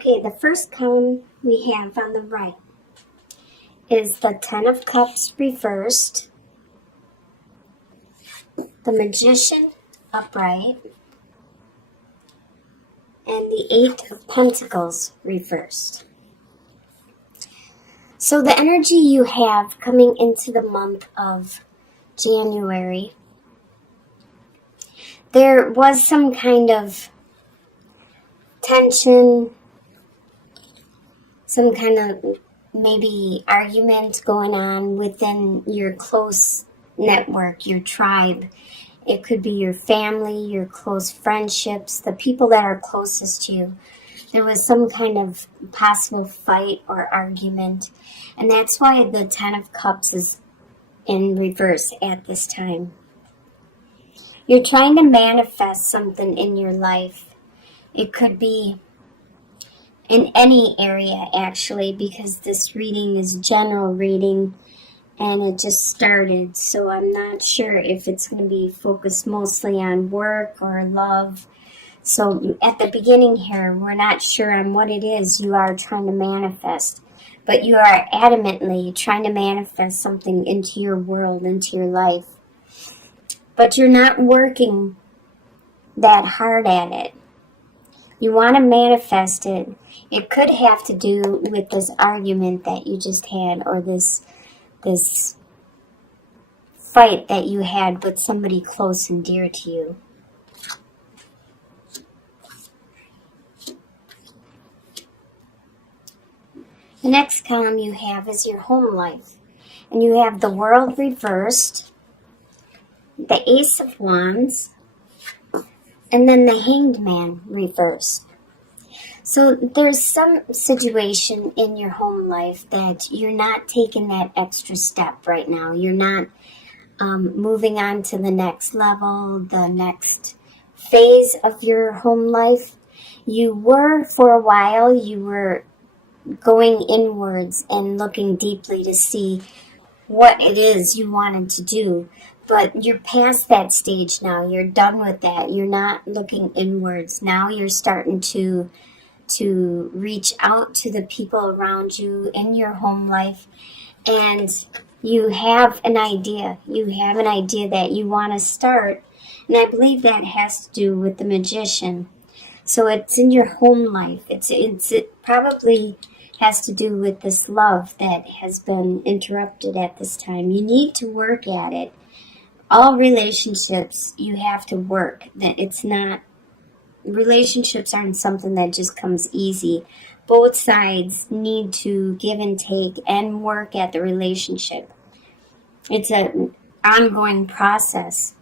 Okay, the first column we have on the right is the Ten of Cups reversed, the Magician upright, and the Eight of Pentacles reversed. So the energy you have coming into the month of January, there was some kind of tension, some kind of maybe argument going on within your close network, your tribe. It could be your family, your close friendships, the people that are closest to you. There was some kind of possible fight or argument, and that's why the Ten of Cups is in reverse at this time. You're trying to manifest something in your life. It could be in any area, actually, because this reading is a general reading and it just started, so I'm not sure if it's going to be focused mostly on work or love. So at the beginning here, we're not sure on what it is you are trying to manifest, but you are adamantly trying to manifest something into your world, into your life. But you're not working that hard at it. You want to manifest it. It could have to do with this argument that you just had, or this fight that you had with somebody close and dear to you. The next column you have is your home life. And you have the World reversed, the Ace of Wands, and then the Hanged Man reversed. So there's some situation in your home life that you're not taking that extra step right now. You're not moving on to the next level, the next phase of your home life. You were, for a while, you were going inwards and looking deeply to see what it is you wanted to do. But you're past that stage now. You're done with that. You're not looking inwards. Now you're starting to reach out to the people around you in your home life, and you have an idea. You have an idea that you want to start, and I believe that has to do with the Magician. So it's in your home life. It probably has to do with this love that has been interrupted at this time. You need to work at it. All relationships, you have to work. That it's not, relationships aren't something that just comes easy. Both sides need to give and take and work at the relationship. It's an ongoing process.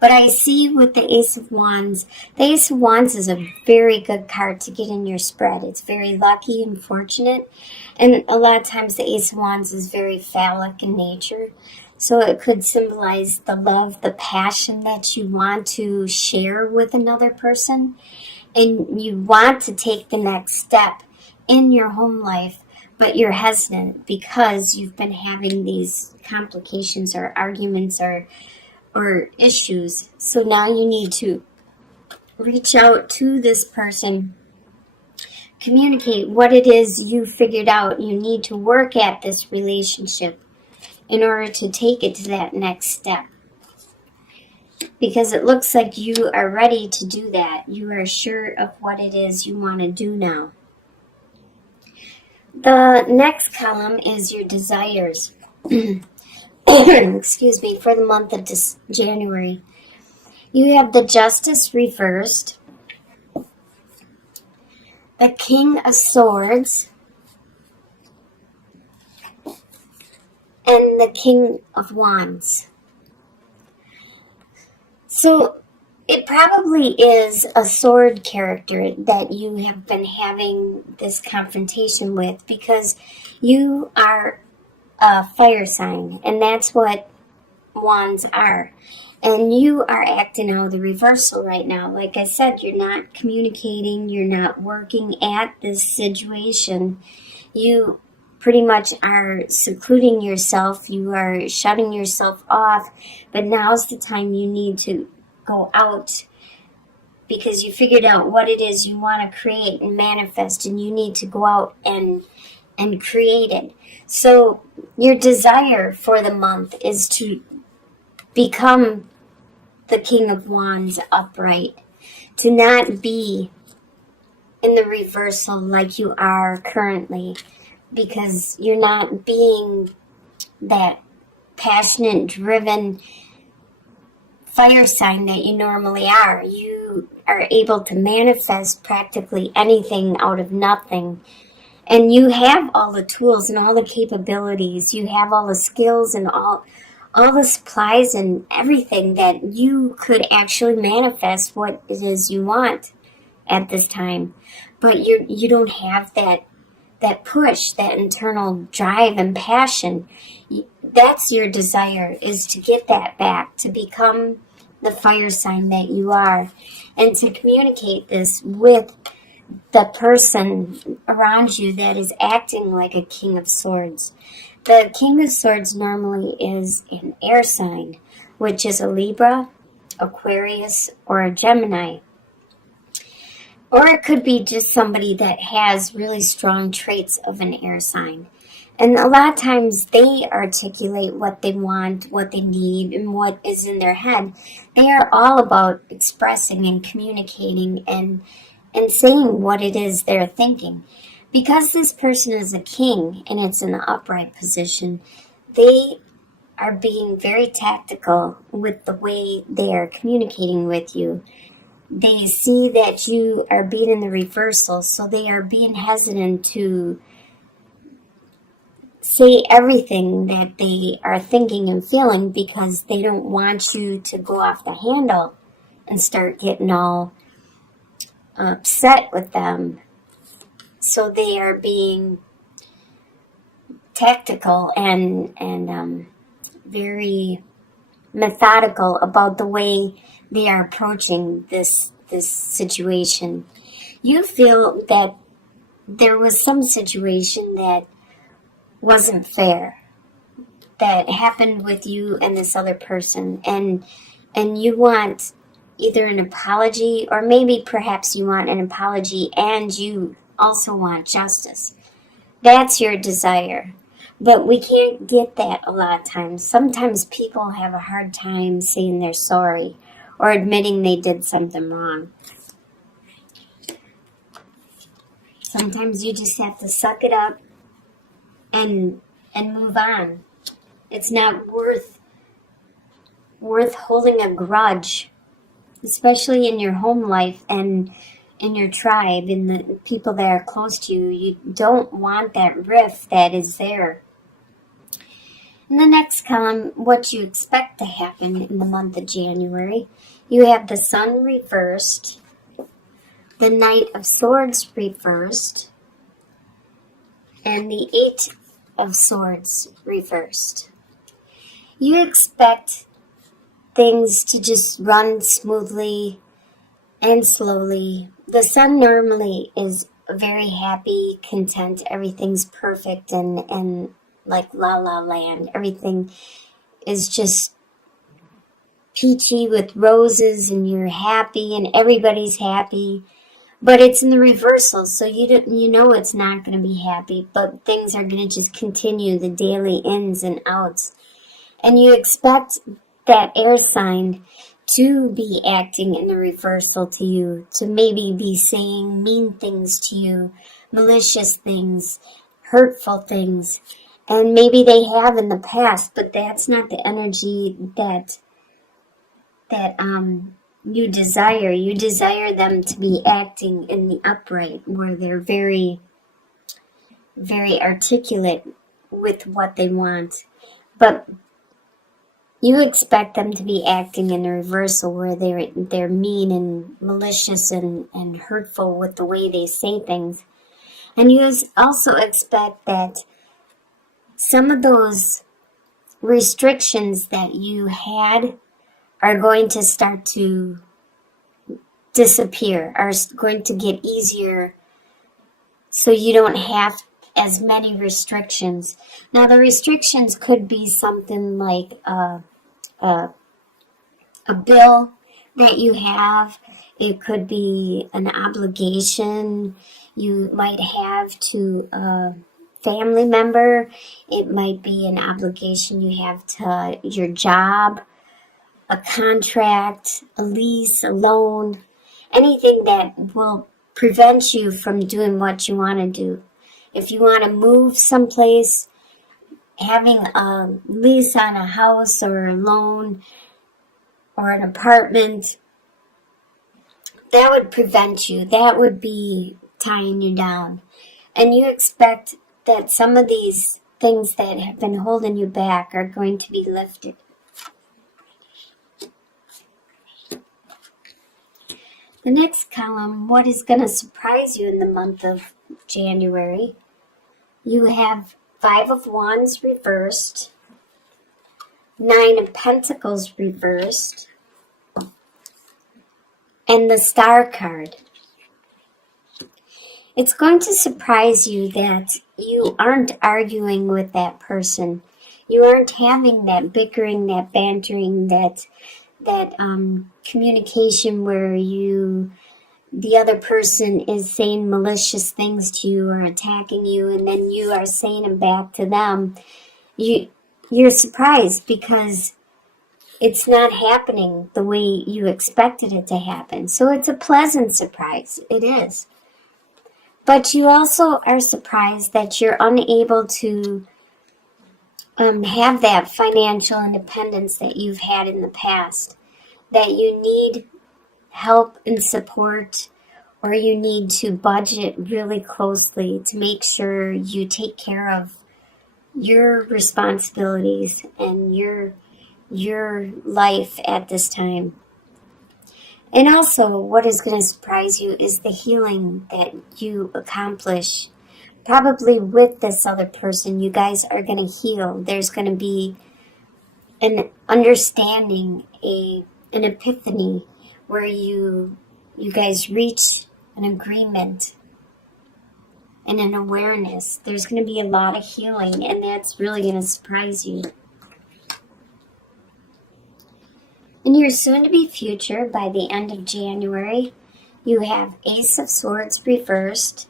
But I see with the Ace of Wands, the Ace of Wands is a very good card to get in your spread. It's very lucky and fortunate. And a lot of times the Ace of Wands is very phallic in nature. So it could symbolize the love, the passion that you want to share with another person. And you want to take the next step in your home life, but you're hesitant because you've been having these complications or arguments or issues. So now you need to reach out to this person, communicate what it is you figured out. You need to work at this relationship in order to take it to that next step. Because it looks like you are ready to do that. You are sure of what it is you want to do now. The next column is your desires. Excuse me, for the month of January. You have the Justice reversed, the King of Swords, and the King of Wands. So it probably is a sword character that you have been having this confrontation with, because you are a fire sign, and that's what wands are. And you are acting out the reversal right now. Like I said, you're not communicating, you're not working at this situation. You pretty much are secluding yourself, you are shutting yourself off, but now's the time you need to go out because you figured out what it is you want to create and manifest, and you need to go out and create it. So your desire for the month is to become the King of Wands upright, to not be in the reversal like you are currently, because you're not being that passionate, driven fire sign that you normally are. You are able to manifest practically anything out of nothing. And you have all the tools and all the capabilities. You have all the skills and all the supplies and everything that you could actually manifest what it is you want at this time. But you don't have that push, that internal drive and passion. That's your desire, is to get that back, to become the fire sign that you are, and to communicate this with the person around you that is acting like a King of Swords. The King of Swords normally is an air sign, which is a Libra, Aquarius, or a Gemini. Or it could be just somebody that has really strong traits of an air sign. And a lot of times they articulate what they want, what they need, and what is in their head. They are all about expressing and communicating and saying what it is they're thinking. Because this person is a king and it's in the upright position, they are being very tactical with the way they are communicating with you. They see that you are being in the reversal, so they are being hesitant to say everything that they are thinking and feeling, because they don't want you to go off the handle and start getting all upset with them. So they are being tactical and very methodical about the way they are approaching this situation. You feel that there was some situation that wasn't fair, that happened with you and this other person, and you want either an apology, or maybe perhaps you want an apology and you also want justice. That's your desire. But we can't get that a lot of times. Sometimes people have a hard time saying they're sorry or admitting they did something wrong. Sometimes you just have to suck it up and move on. It's not worth holding a grudge, especially in your home life and in your tribe, in the people that are close to you. You don't want that rift that is there. In the next column, what you expect to happen in the month of January, you have the Sun reversed, the Knight of Swords reversed, and the Eight of Swords reversed. You expect things to just run smoothly and slowly. The Sun normally is very happy, content, everything's perfect and like la la land. Everything is just peachy with roses and you're happy and everybody's happy. But it's in the reversal, so you know it's not going to be happy, but things are going to just continue, the daily ins and outs. And you expect that air sign to be acting in the reversal to you, to maybe be saying mean things to you, malicious things, hurtful things. And maybe they have in the past, but that's not the energy that you desire. You desire them to be acting in the upright, where they're very, very articulate with what they want. But you expect them to be acting in the reversal, where they're mean and malicious and hurtful with the way they say things. And you also expect that some of those restrictions that you had are going to start to disappear, are going to get easier, so you don't have as many restrictions. Now, the restrictions could be something like a bill that you have. It could be an obligation you might have to a family member. It might be an obligation you have to your job, a contract, a lease, a loan, anything that will prevent you from doing what you want to do. If you want to move someplace, having a lease on a house or a loan or an apartment, that would prevent you. That would be tying you down. And you expect that some of these things that have been holding you back are going to be lifted. The next column, what is going to surprise you in the month of January? You have 5 of Wands reversed, 9 of Pentacles reversed, and the Star card. It's going to surprise you that you aren't arguing with that person. You aren't having that bickering, that bantering, that communication where the other person is saying malicious things to you or attacking you, and then you are saying them back to them. You're surprised because it's not happening the way you expected it to happen. So it's a pleasant surprise. It is. But you also are surprised that you're unable to have that financial independence that you've had in the past. That you need help and support, or you need to budget really closely to make sure you take care of your responsibilities and your life at this time. And also, what is going to surprise you is the healing that you accomplish. Probably with this other person, you guys are going to heal. There's going to be an understanding, an epiphany, where you guys reach an agreement and an awareness. There's going to be a lot of healing, and that's really going to surprise you. In your soon-to-be future, by the end of January, you have Ace of Swords reversed,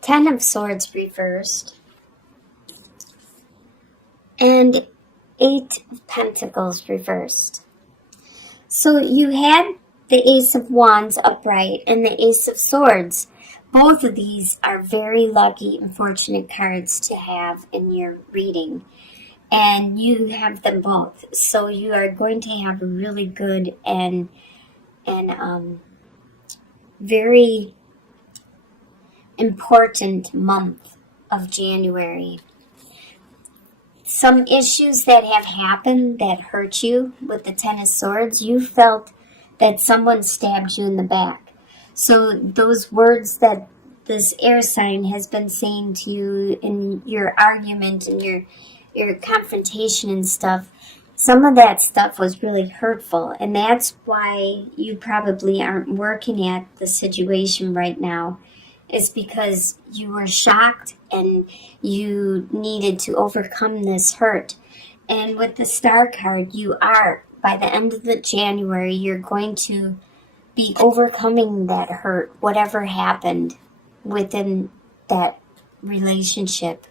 10 of Swords reversed, and 8 of Pentacles reversed. So you had the Ace of Wands upright and the Ace of Swords. Both of these are very lucky and fortunate cards to have in your reading. And you have them both. So you are going to have a really good and very important month of January. Some issues that have happened that hurt you with the Ten of Swords, you felt that someone stabbed you in the back. So those words that this air sign has been saying to you in your argument and your confrontation and stuff, some of that stuff was really hurtful. And that's why you probably aren't working at the situation right now. It's because you were shocked and you needed to overcome this hurt. And with the Star card, you are. By the end of the January, you're going to be overcoming that hurt, whatever happened within that relationship.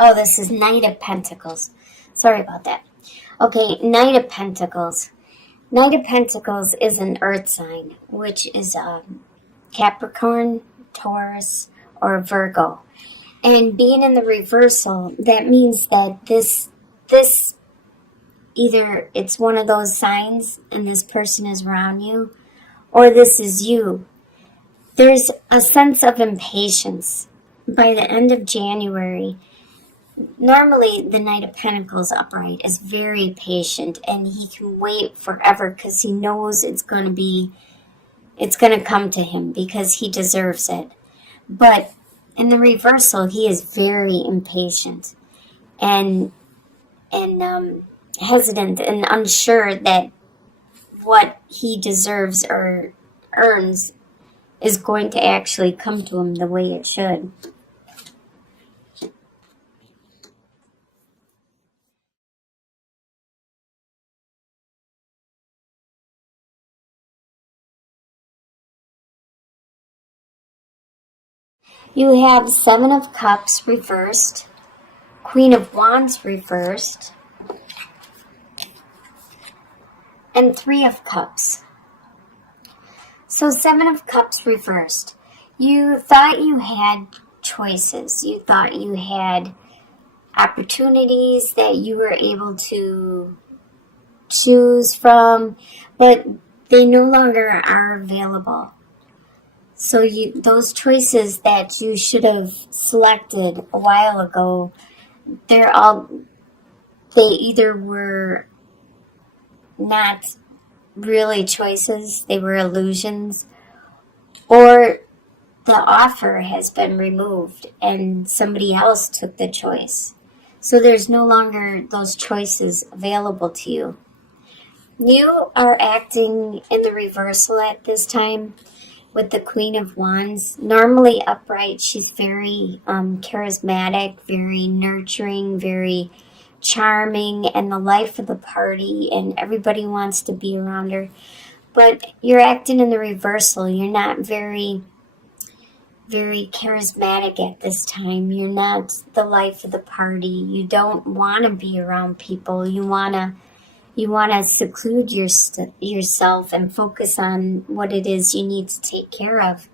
Oh, this is Knight of Pentacles. Sorry about that. Okay, Knight of Pentacles. Knight of Pentacles is an earth sign, which is Capricorn, Taurus, or Virgo. And being in the reversal, that means that this either it's one of those signs and this person is around you, or this is you. There's a sense of impatience. By the end of January, normally the Knight of Pentacles upright is very patient and he can wait forever because he knows it's going to come to him because he deserves it. But in the reversal, he is very impatient and hesitant and unsure that what he deserves or earns is going to actually come to him the way it should. You have Seven of Cups reversed, Queen of Wands reversed, and Three of Cups. So Seven of Cups reversed. You thought you had choices. You thought you had opportunities that you were able to choose from, but they no longer are available. So those choices that you should have selected a while ago, they either were not really choices, they were illusions, or the offer has been removed and somebody else took the choice. So there's no longer those choices available to you. You are acting in the reversal at this time with the Queen of Wands. Normally upright, she's very charismatic, very nurturing, very charming, and the life of the party, and everybody wants to be around her. But you're acting in the reversal. You're not very charismatic at this time. You're not the life of the party. You don't want to be around people. You want to seclude yourself and focus on what it is you need to take care of.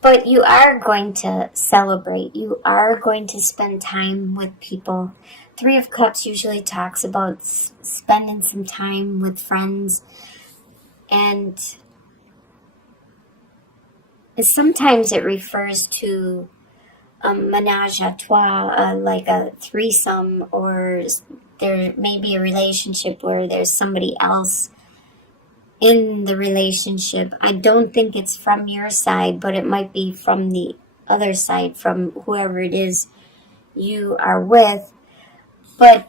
But you are going to celebrate. You are going to spend time with people. Three of Cups usually talks about spending some time with friends. And sometimes it refers to a menage a trois, like a threesome, or there may be a relationship where there's somebody else in the relationship. I don't think it's from your side, but it might be from the other side, from whoever it is you are with. But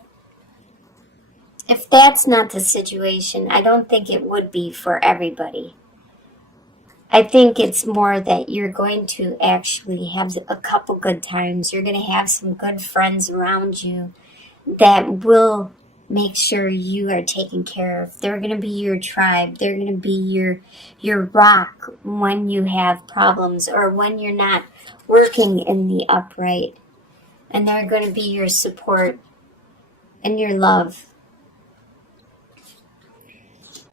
if that's not the situation, I don't think it would be for everybody. I think it's more that you're going to actually have a couple good times. You're going to have some good friends around you that will make sure you are taken care of. They're going to be your tribe. They're going to be your rock when you have problems or when you're not working in the upright. And they're going to be your support and your love.